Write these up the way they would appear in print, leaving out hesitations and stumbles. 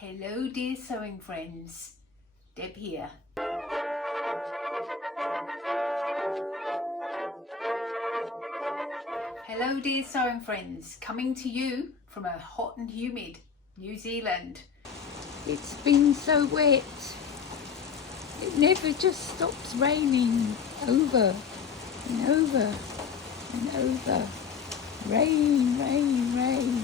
Hello dear sewing friends, Deb here. Hello dear sewing friends, coming to you from a hot and humid New Zealand. It's been so wet. It never just stops raining. Over and over and over. Rain, rain, rain.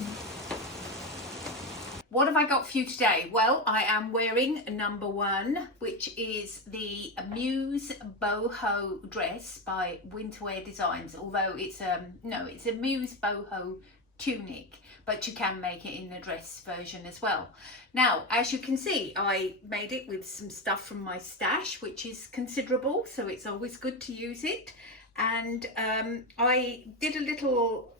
What have I got for you today? Well, I am wearing number 1, which is the Amuse Boho dress by Winterwear Designs. Although it's it's a Amuse Boho tunic, but you can make it in the dress version as well. Now, as you can see, I made it with some stuff from my stash, which is considerable, so it's always good to use it. And I did a little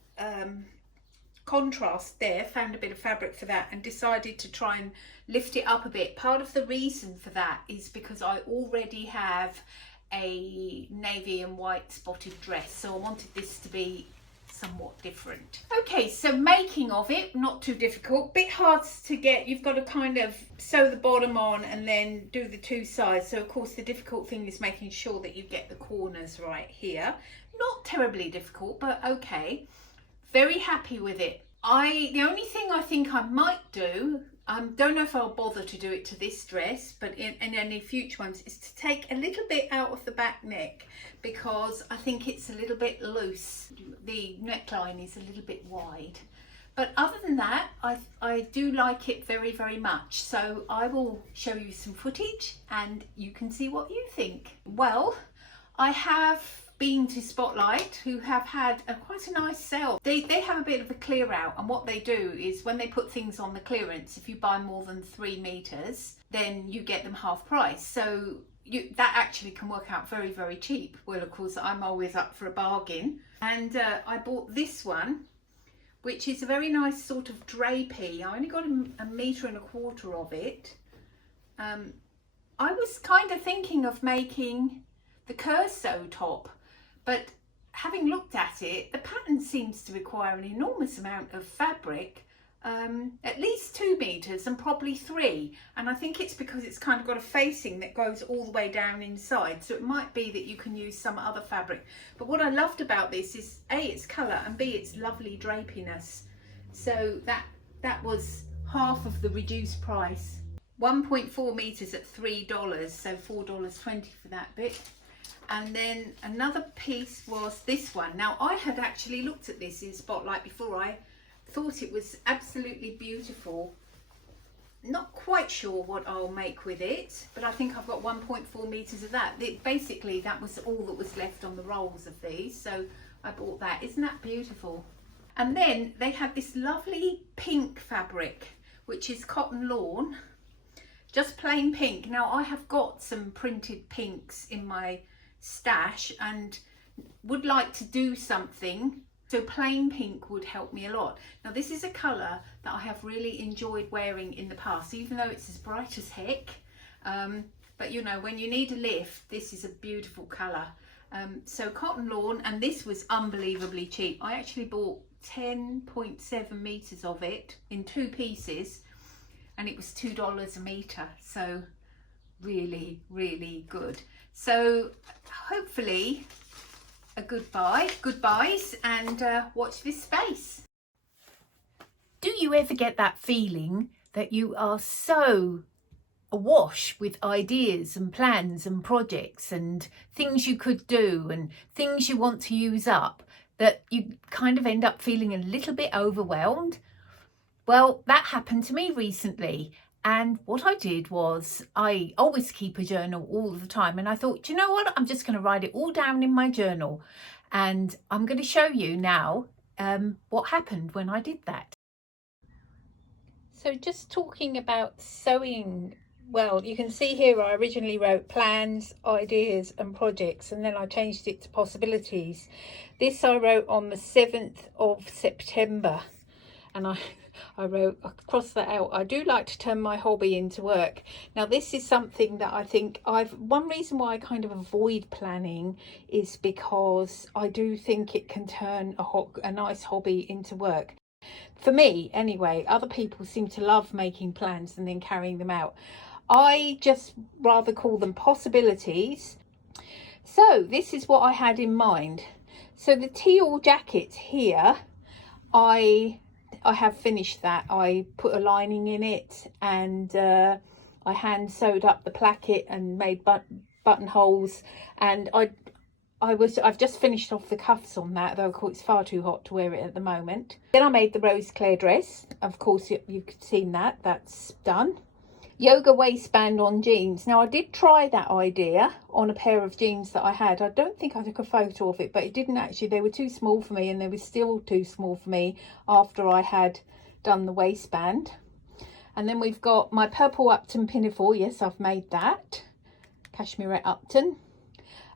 contrast there, found a bit of fabric for that and decided to try and lift it up a bit. Part of the reason for that is because I already have a navy and white spotted dress, so I wanted this to be somewhat different. Okay, so making of it, not too difficult, bit hard to get. You've got to kind of sew the bottom on and then do the 2 sides, so of course the difficult thing is making sure that you get the corners right here. Not terribly difficult, but okay. Very happy with it. The only thing I think I might do, don't know if I'll bother to do it to this dress, but in any future ones, is to take a little bit out of the back neck, because I think it's a little bit loose. The neckline is a little bit wide. But other than that, I do like it very, very much. So I will show you some footage and you can see what you think. Well, I have been to Spotlight, who have had quite a nice sale. They have a bit of a clear out, and what they do is when they put things on the clearance, if you buy more than 3 meters, then you get them half price. So that actually can work out very, very cheap. Well, of course, I'm always up for a bargain. And I bought this one, which is a very nice sort of drapey. I only got a metre and a quarter of it. I was kind of thinking of making the Kersoe top, but having looked at it, the pattern seems to require an enormous amount of fabric, at least 2 meters and probably 3. And I think it's because it's kind of got a facing that goes all the way down inside. So it might be that you can use some other fabric. But what I loved about this is A, its colour, and B, its lovely drapiness. So that was half of the reduced price. 1.4 meters at $3, so $4.20 for that bit. And then another piece was this one. Now, I had actually looked at this in Spotlight before. I thought it was absolutely beautiful. Not quite sure what I'll make with it, but I think I've got 1.4 meters of that. Basically, that was all that was left on the rolls of these, so I bought that. Isn't that beautiful? And then they had this lovely pink fabric, which is cotton lawn, just plain pink. Now, I have got some printed pinks in my stash and would like to do something, so plain pink would help me a lot. Now, this is a colour that I have really enjoyed wearing in the past, even though it's as bright as heck, but you know, when you need a lift, this is a beautiful colour. So cotton lawn, and this was unbelievably cheap. I actually bought 10.7 meters of it in 2 pieces, and it was $2 a meter, so really, really good. So hopefully a goodbyes, and watch this space. Do you ever get that feeling that you are so awash with ideas and plans and projects and things you could do and things you want to use up, that you kind of end up feeling a little bit overwhelmed? Well, that happened to me recently. And what I did was, I always keep a journal all the time. And I thought, you know what, I'm just going to write it all down in my journal. And I'm going to show you now what happened when I did that. So just talking about sewing, well, you can see here I originally wrote plans, ideas and projects, and then I changed it to possibilities. This I wrote on the 7th of September. And I crossed that out. I do like to turn my hobby into work. Now, this is something that I think one reason why I kind of avoid planning is because I do think it can turn a nice hobby into work. For me anyway. Other people seem to love making plans and then carrying them out. I just rather call them possibilities. So this is what I had in mind. So the teal jacket here, I have finished that. I put a lining in it, and I hand sewed up the placket and made buttonholes, and I've just finished off the cuffs on that, though of course it's far too hot to wear it at the moment. Then I made the Roseclair dress. Of course you've seen that, that's done. Yoga waistband on jeans. Now I did try that idea on a pair of jeans that I had. I don't think I took a photo of it, but it didn't actually, they were too small for me, and they were still too small for me after I had done the waistband. And then we've got my purple Upton pinafore. Yes, I've made that. Cashmerette Upton.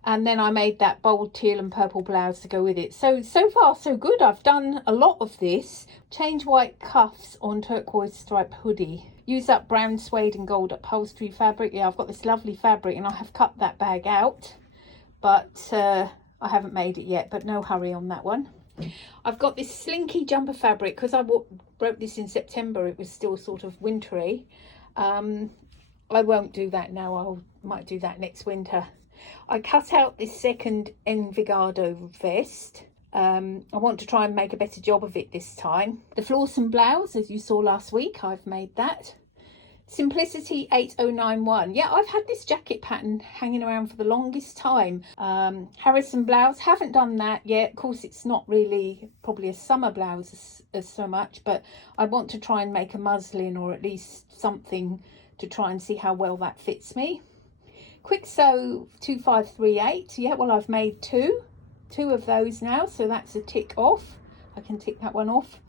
And then I made that bold teal and purple blouse to go with it. So far so good. I've done a lot of this. Change white cuffs on turquoise striped hoodie. Use up brown suede and gold upholstery fabric. Yeah, I've got this lovely fabric, and I have cut that bag out, but I haven't made it yet, but no hurry on that one. I've got this slinky jumper fabric because I wrote this in September. It was still sort of wintry. I won't do that now. Might do that next winter. I cut out this second Envigado vest. I want to try and make a better job of it this time. The Flawsome blouse, as you saw last week, I've made that. Simplicity 8091. Yeah, I've had this jacket pattern hanging around for the longest time. Harrison blouse, haven't done that yet. Of course, it's not really probably a summer blouse as so much, but I want to try and make a muslin, or at least something, to try and see how well that fits me. Quick sew 2538. Yeah, well, I've made two of those now, so that's a tick off. I can tick that one off.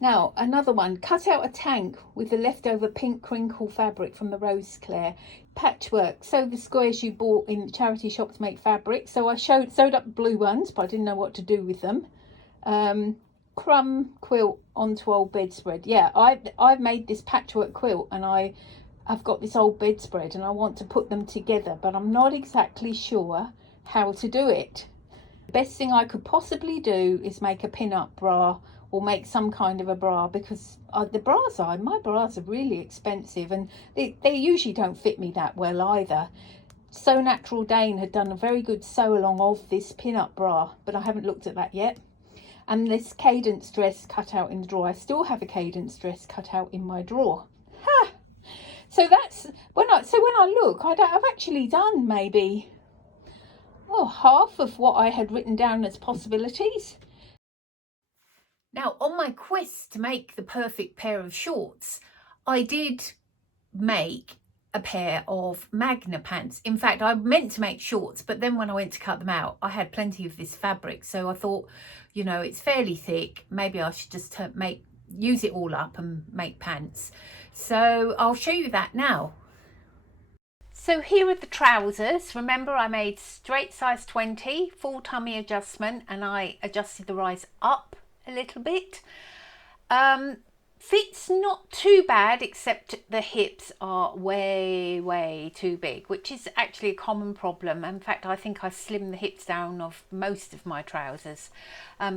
Now another one, cut out a tank with the leftover pink crinkle fabric from the Roseclair. Patchwork, sew the squares you bought in the charity shop to make fabric. So I sewed up blue ones, but I didn't know what to do with them. Crumb quilt onto old bedspread. Yeah, I've made this patchwork quilt, and I've got this old bedspread, and I want to put them together, but I'm not exactly sure how to do it. The best thing I could possibly do is make a pin-up bra, or make some kind of a bra, because my bras are really expensive, and they usually don't fit me that well either. So Natural Dane had done a very good sew along of this pin-up bra, but I haven't looked at that yet. And this Cadence dress cut out in the drawer. I still have a Cadence dress cut out in my drawer. Ha! So that's when I look, I've actually done maybe half of what I had written down as possibilities. Now, on my quest to make the perfect pair of shorts, I did make a pair of Magna pants. In fact, I meant to make shorts, but then when I went to cut them out, I had plenty of this fabric. So I thought, it's fairly thick. Maybe I should just use it all up and make pants. So I'll show you that now. So here are the trousers. Remember, I made straight size 20, full tummy adjustment, and I adjusted the rise up a little bit. Fit's not too bad, except the hips are way too big, which is actually a common problem. In fact, I think I slimmed the hips down of most of my trousers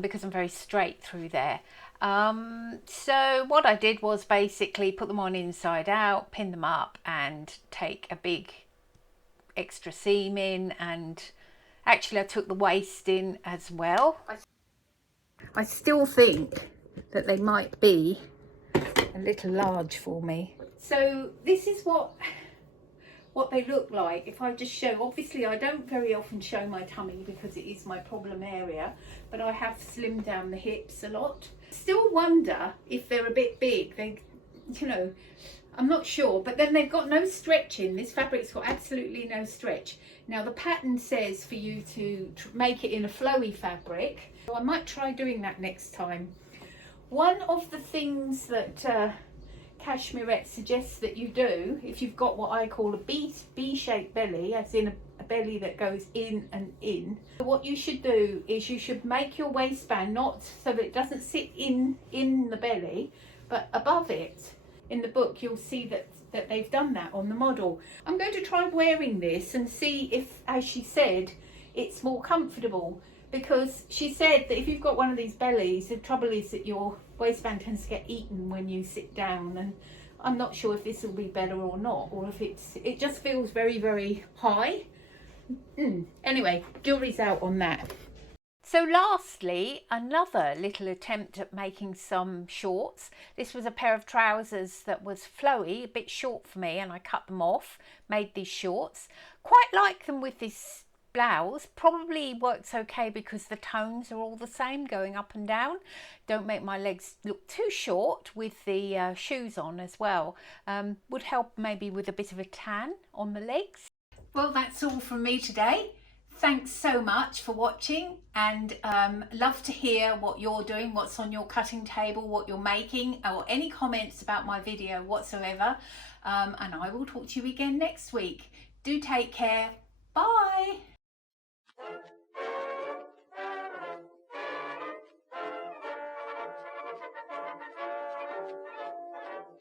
because I'm very straight through there. So what I did was basically put them on inside out, pin them up, and take a big extra seam in, and actually I took the waist in as well. I still think that they might be a little large for me. So this is what they look like. If I just show, obviously I don't very often show my tummy because it is my problem area, but I have slimmed down the hips a lot. Still wonder if they're a bit big. I'm not sure, but then they've got no stretch in. This fabric's got absolutely no stretch. Now the pattern says for you to make it in a flowy fabric, so I might try doing that next time. One of the things that Cashmerette suggests that you do, if you've got what I call a B-shaped belly, as in a belly that goes in and in, what you should do is you should make your waistband not so that it doesn't sit in the belly, but above it. In the book you'll see that they've done that on the model. I'm going to try wearing this and see if, as she said, it's more comfortable, because she said that if you've got one of these bellies, the trouble is that your waistband tends to get eaten when you sit down, and I'm not sure if this will be better or not, or if it just feels very, very high. Anyway, jury's out on that. So lastly, another little attempt at making some shorts. This was a pair of trousers that was flowy, a bit short for me, and I cut them off, made these shorts. Quite like them with this blouse. Probably works okay because the tones are all the same going up and down. Don't make my legs look too short with the shoes on as well. Would help maybe with a bit of a tan on the legs. Well, that's all from me today. Thanks so much for watching, and love to hear what you're doing, what's on your cutting table, what you're making, or any comments about my video whatsoever. And I will talk to you again next week. Do take care. Bye.